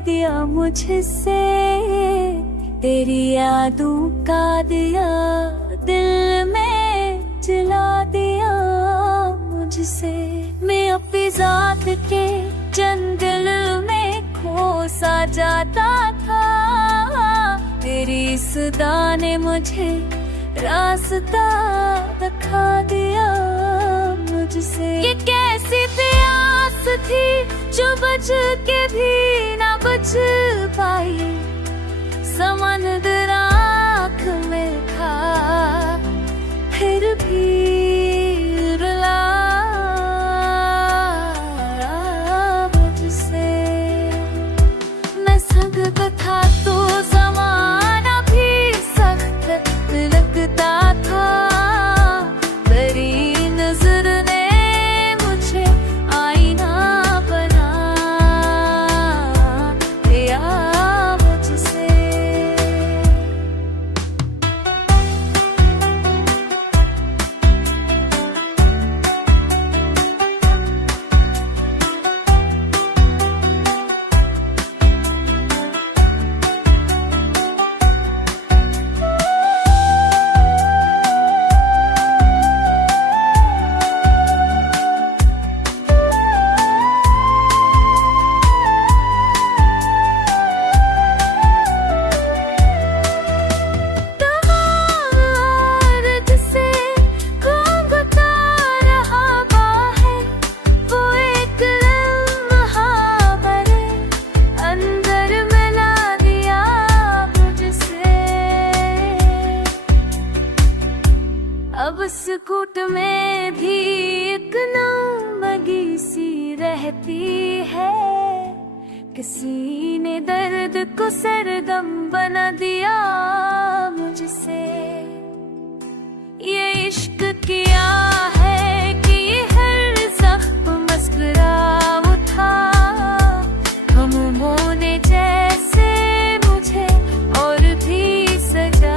दिया मुझसे, तेरी यादों का दिया दिल में जला दिया मुझसे। मैं अपनी जात के जंगल में खो सा जाता था, तेरी सदा ने मुझे रास्ता दिखा दिया मुझसे। ये कैसी प्यास थी जो बुझ के भी ना बुझ पाई, समंदर आँख में था फिर भी रुला मुझसे। मैं संग था तो ज़माना भी सख्त लगता था, तेरी नजर ने मुझे आईना बना दिया मुझसे। अब सुकूट में भी एक नमगी सी रहती है, किसी ने दर्द को सरगम बना दिया मुझसे। ये इश्क किया है कि हर जख्म मुस्कुरा उठा, गमों ने जैसे मुझे और भी सजा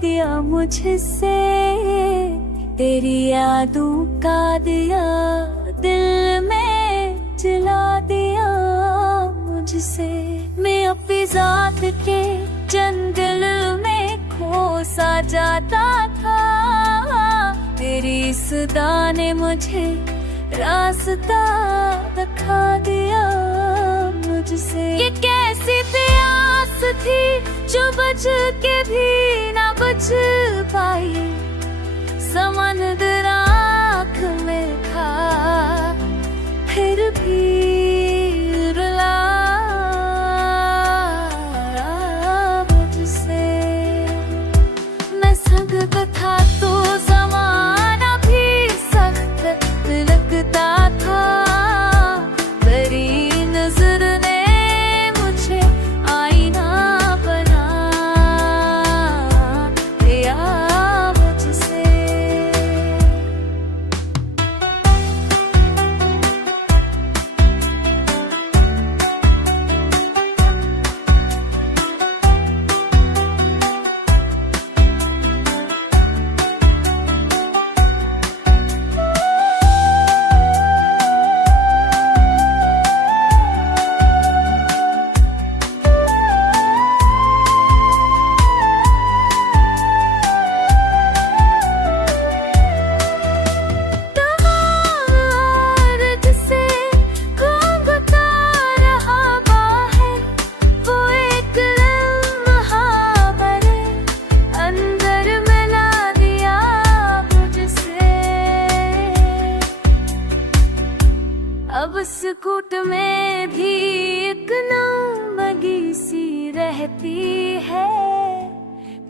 दिया मुझसे, तेरी यादों का दिया दिल में जला दिया मुझसे। मैं अपनी जात के जंगल में खो सा जाता था, तेरी सदा ने मुझे रास्ता दिखा दिया मुझसे। ये कैसी प्यास थी जो बुझ के भी ना बुझ पाई, समंदर आँख में था फिर भी रुला मुझसे। मैं संग था तो ज़माना भी सख्त लगता था, तेरी नजर ने मुझे आईना बना दिया मुझसे।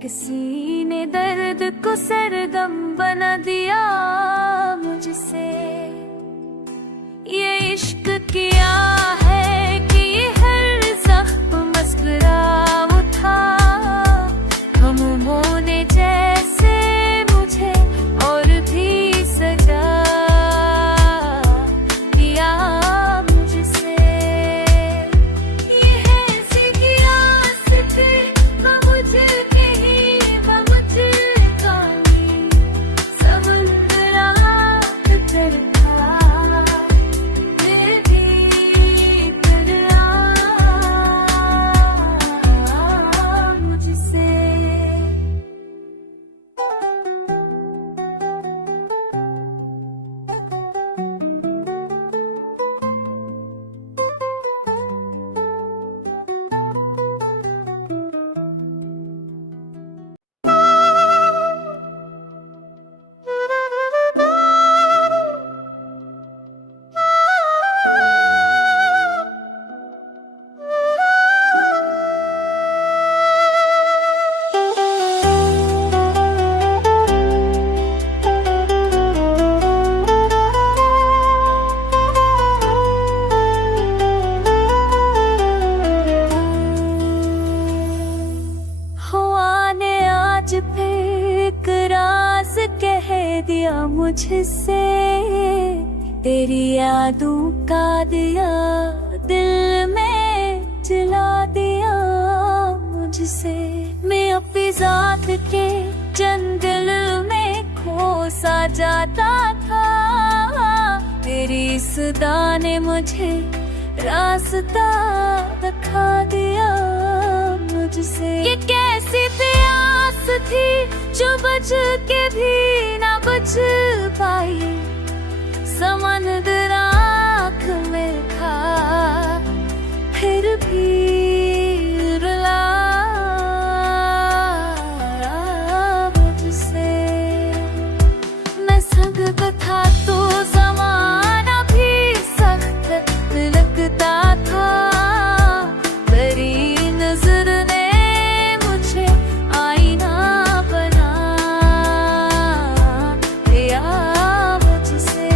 किसी ने दर्द को सरगम बना दिया मुझसे। ये इश्क किया है कि ये हर ज़ख्म मस्कुरा उठा। हमों ने जैसे मुझे और भी सजा दिया मुझसे। ये है सियासत मुझे नहीं मुझे कहानी समुद्रा तरफा दिया मुझसे तेरी यादों का दिया दिल में जला दिया मुझसे। मैं अपनी जात के जंगल में खो सा जाता था, तेरी सदा ने मुझे रास्ता दिखा दिया मुझसे। ये कैसी प्यास थी जो बच के भी ना बच पाई, समंदर आँख में था फिर भी रुला मुझसे। मैं संग था तो ज़माना भी सख्त लगता था, तेरी नजर ने मुझे आईना बना दिया मुझसे।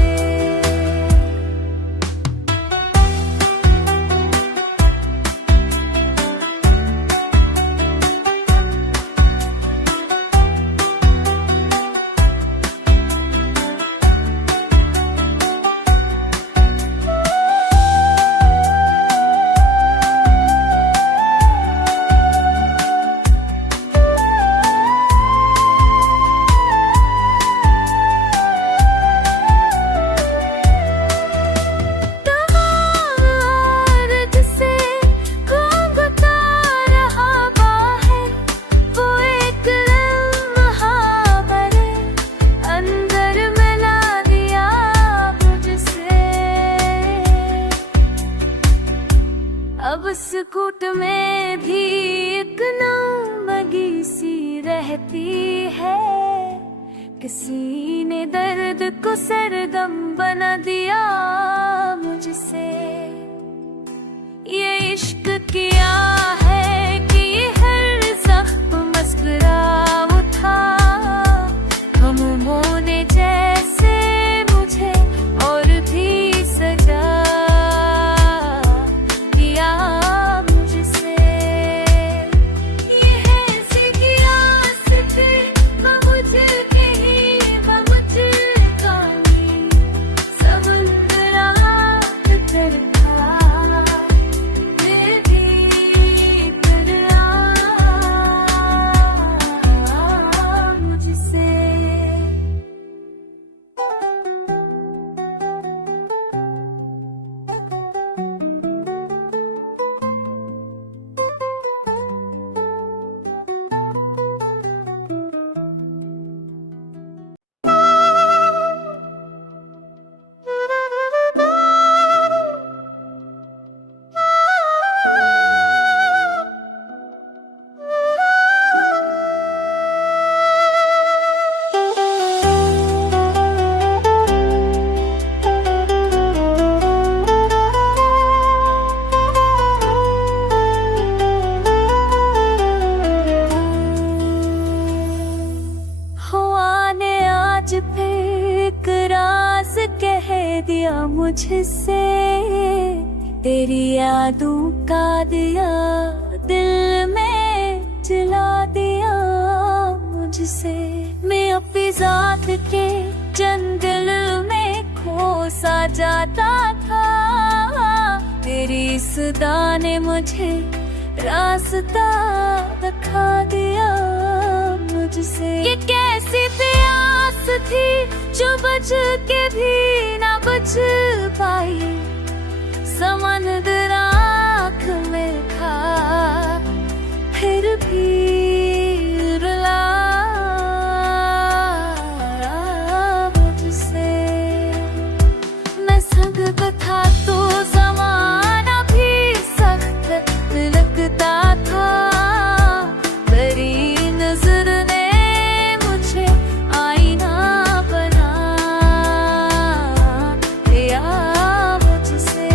अब सुकूट में भी एक नमगी सी रहती है, किसी ने दर्द को सरगम बना दिया मुझसे। ये इश्क किया है कि ये हर ज़ख्म मस्कुरा उठा। हमों ने जैसे मुझे और भी सजा यादों का दिया दिल में जला दिया मुझसे। मैं अपनी जात के जंगल में खो सा जाता था, तेरी सदा ने मुझे रास्ता दिखा दिया मुझसे। ये कैसी प्यास थी जो बुझ के भी ना बुझ पाई, समंदर आँख में था फिर भी रुला मुझसे। मैं संग को था तो ज़माना भी सख्त लगता था, तेरी नजर ने मुझे आईना बना दिया मुझसे।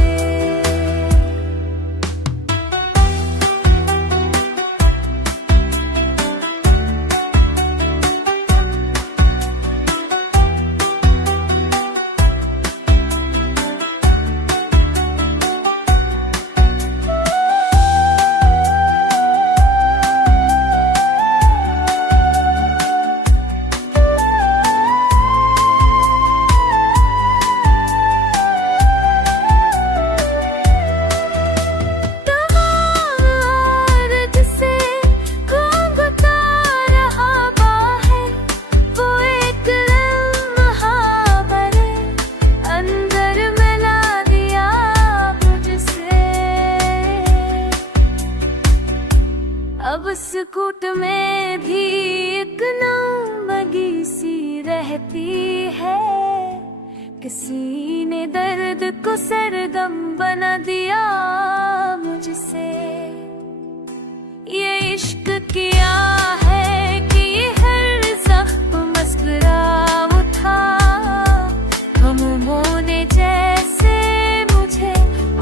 अब सुकूट में भी एक नमगी सी रहती है, किसी ने दर्द को सरगम बना दिया मुझसे। ये इश्क किया है कि ये हर ज़ख्म मुस्कुरा उठा, हमों ने जैसे मुझे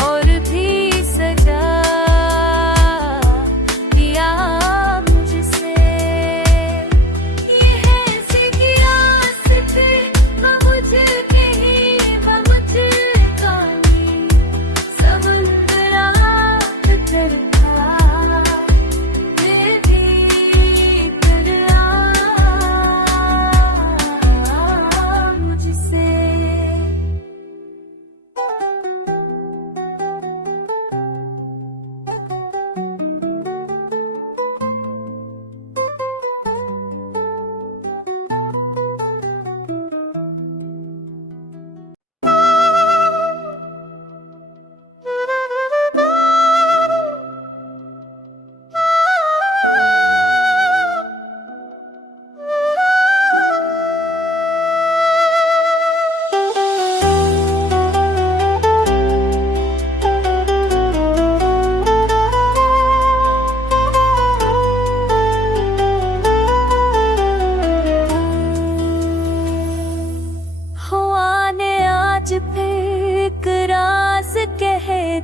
और भी सजा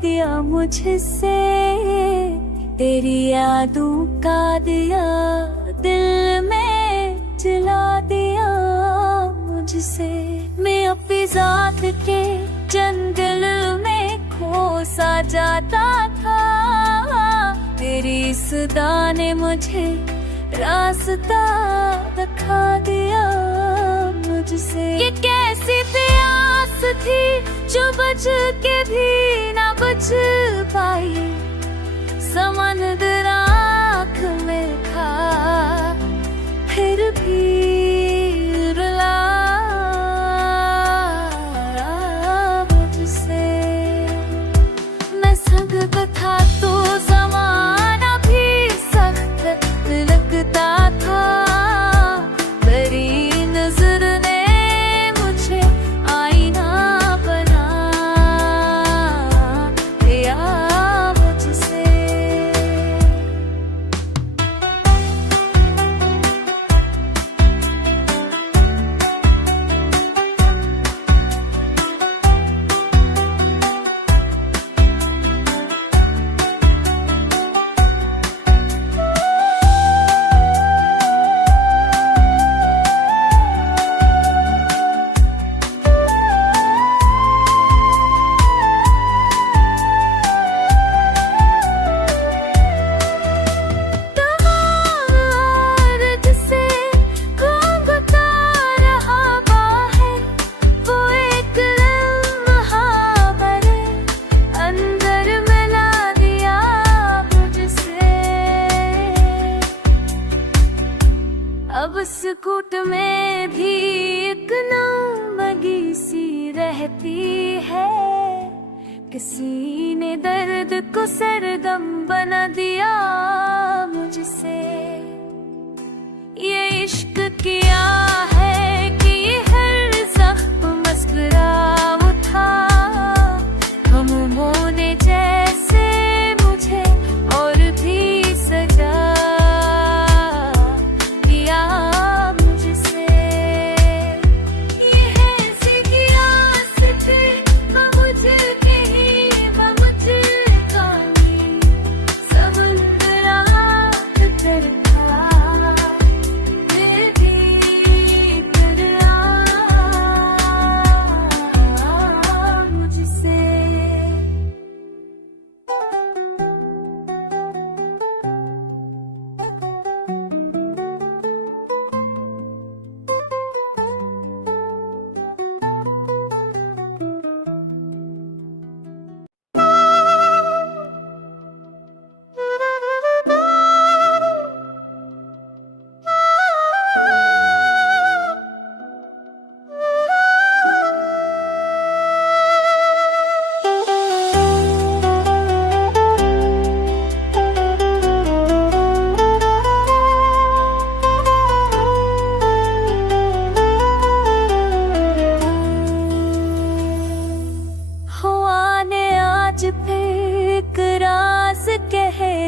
दिया मुझसे, तेरी यादों का दिया दिल में जला दिया मुझसे। मैं अपनी जात के जंगल में खो सा जाता था, तेरी सदा ने मुझे रास्ता दिखा दिया मुझसे। ये कैसी प्यास थी जो बुझ के भी ना बुझ पाई, समंदर आँख में था फिर भी रुला मुझसे। मैं संग को था तो ज़माना भी सख्त लगता था, तेरी नजर ने मुझे आईना बना दिया मुझसे। घुट में भी एक नमगी सी रहती है। किसी ने दर्द को सरगम बना दिया मुझसे। ये इश्क किया है कि ये हर ज़ख्म मस्कुरा उठा। गमों ने जैसे मुझे और भी सजा दिया मुझसे। ये है सीधी रास्ते मुझके ही मुझका ही समुद्र तरफा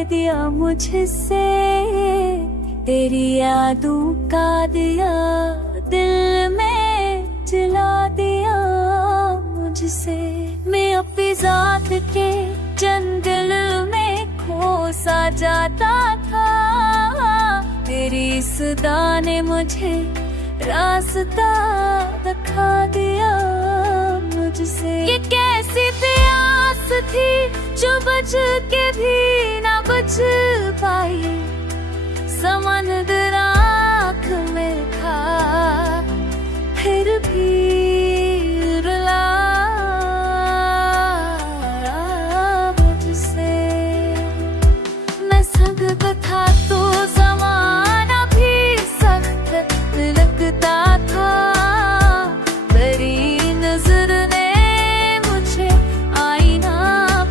दिया मुझसे। तेरी यादों का दिया दिल में जला दिया मुझसे। मैं अपनी जात के जंगल में खो सा जाता था। तेरी सदा ने मुझे रास्ता दिखा दिया मुझसे। ये कैसी प्यास थी जो बच के भी ना बच पाई। समंदर आँख में था फिर भी रुला मुझसे। मैं संग था तो ज़माना भी सख्त लगता था। तेरी नजर ने मुझे आईना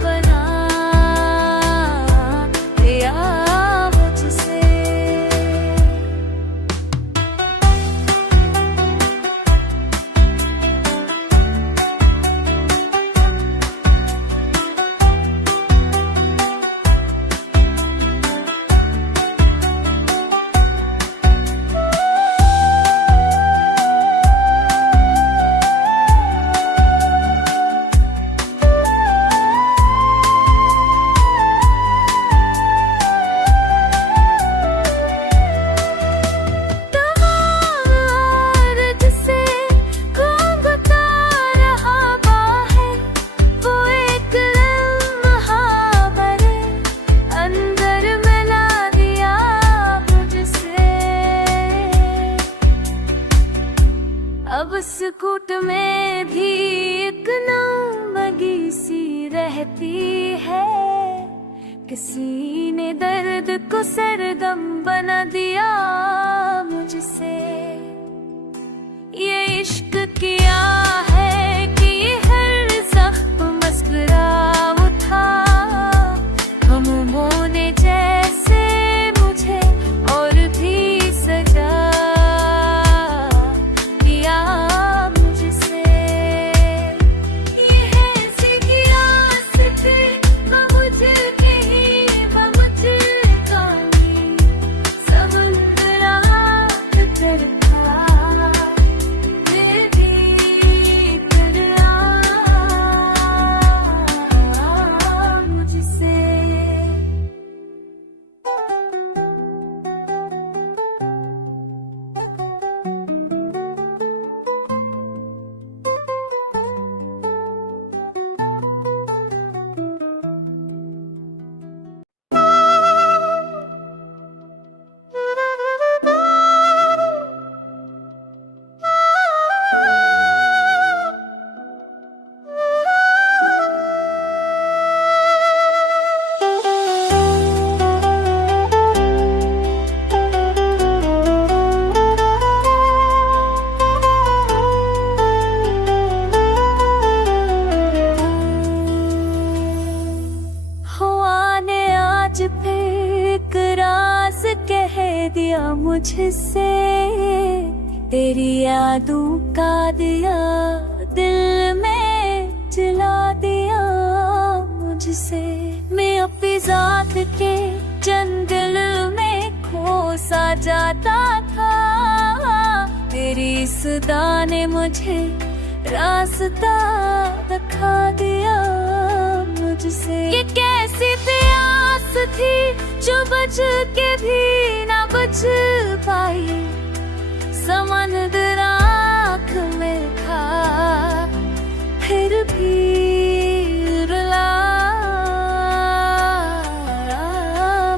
बना दिया मुझसे। अब इस घुट में भी एक नमगी सी रहती है। किसी ने दर्द को सरगम बना दिया मुझसे। ये इश्क किया है कि ये हर ज़ख्म मस्कुरा उठा। गमों ने जैसे मुझे और भी सजा समुद्र आज फिर एक राज कह दिया मुझसे, तेरी यादों का दिया दिल में जला दिया मुझसे। मैं अपनी जात के जंगल में खो सा जाता था, तेरी सदा ने मुझे रास्ता दिखा दिया मुझसे। ये कैसी प्यास थी जो बुझ के भी ना बुझ पाई, समंदर आँख में था फिर भी रुला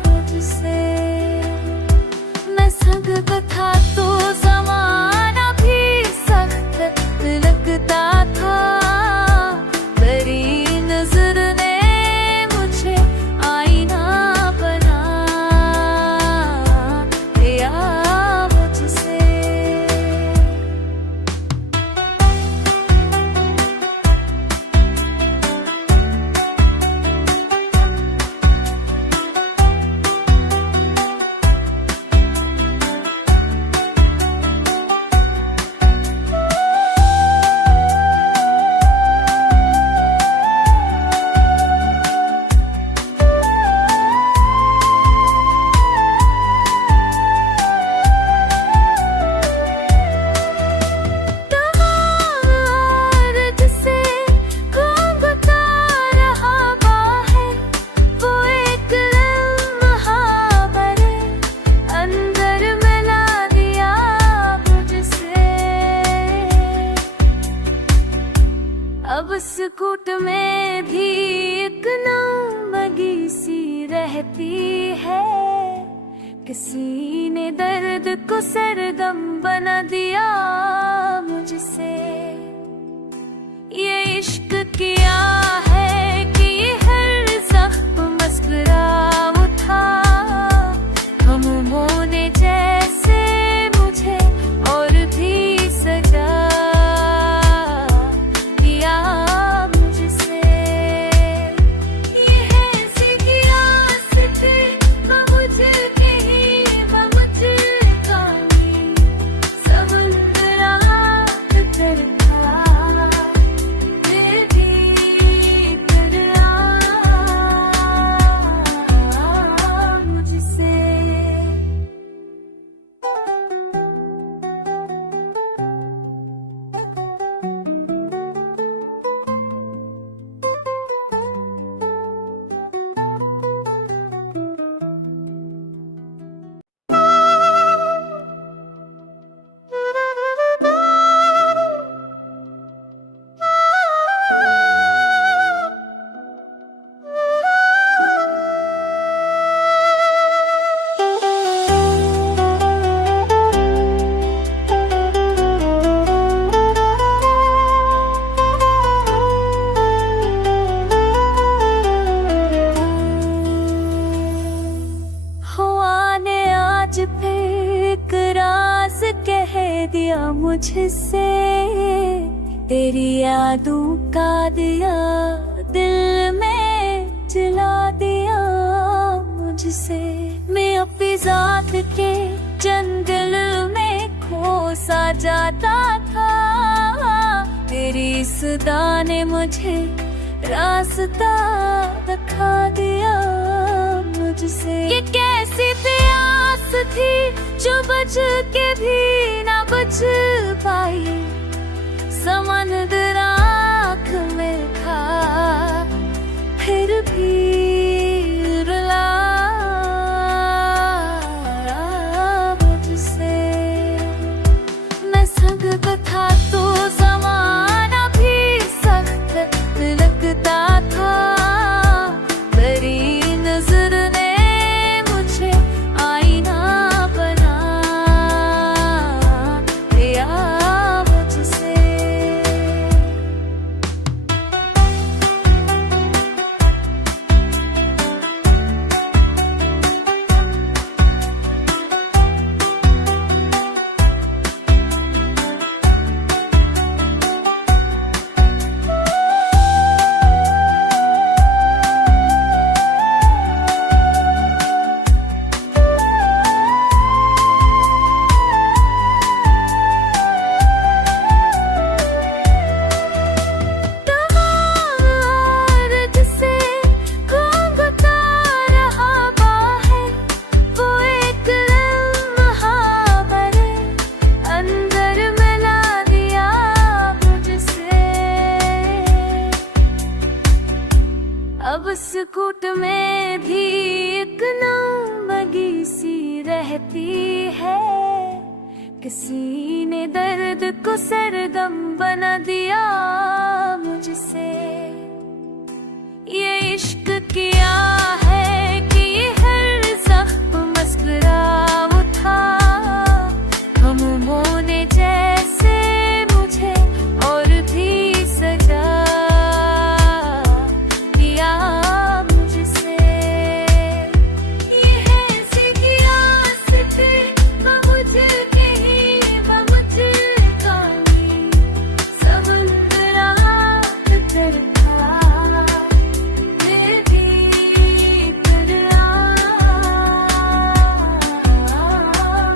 मुझसे। मैं संग था तो ज़माना भी सख्त लगता था, तेरी नजर ने मुझे आईना बना दिया मुझसे। अब सुकूट में भी एक नमगी सी रहती है, किसी ने दर्द को सरगम बना दिया मुझसे। ये इश्क किया है कि हर ज़ख्म मुस्कुरा उठा, गमों ने जैसे मुझे और भी सजा दिया मुझसे, तेरी यादों का दिया दिल में जला दिया मुझसे। मैं अपनी जात के जंगल में खो सा जाता था, तेरी सदा ने मुझे रास्ता दिखा दिया मुझसे। ये कैसी प्यास थी जो बुझ के भी ना बुझ पाई, समंदर आँख में था फिर भी रुला मुझसे। मैं संग था तो ज़माना भी सख्त लगता था, तेरी नजर ने मुझे आईना बना दिया मुझसे। में भी एक नाव बगी सी रहती है। किसी ने दर्द को सरगम बना दिया मुझसे। ये इश्क किया है कि ये हर ज़ख्म मुस्कुरा उठा। गमों ने जैसे मुझे और भी सजा दिया मुझसे। ये है ऐसी रास्ते मुझे ही मुझे कहीं समुद्र था फिर भी टकरा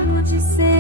मुझसे।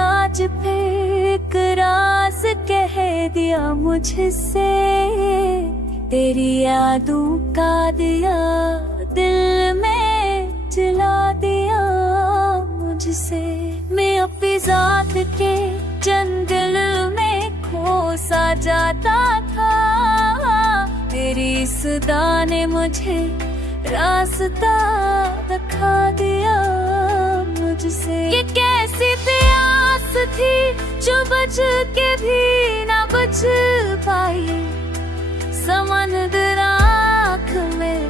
आज फिर एक राज कह दिया मुझसे। तेरी यादों का दिया दिल में जला दिया मुझसे। मैं अपनी जात के जंगल में खो सा जाता था। तेरी सदा ने मुझे रास्ता दिखा दिया मुझसे। ये कैसी प्यास थी जो बच के भी ना बच पाई। समंदर आँख में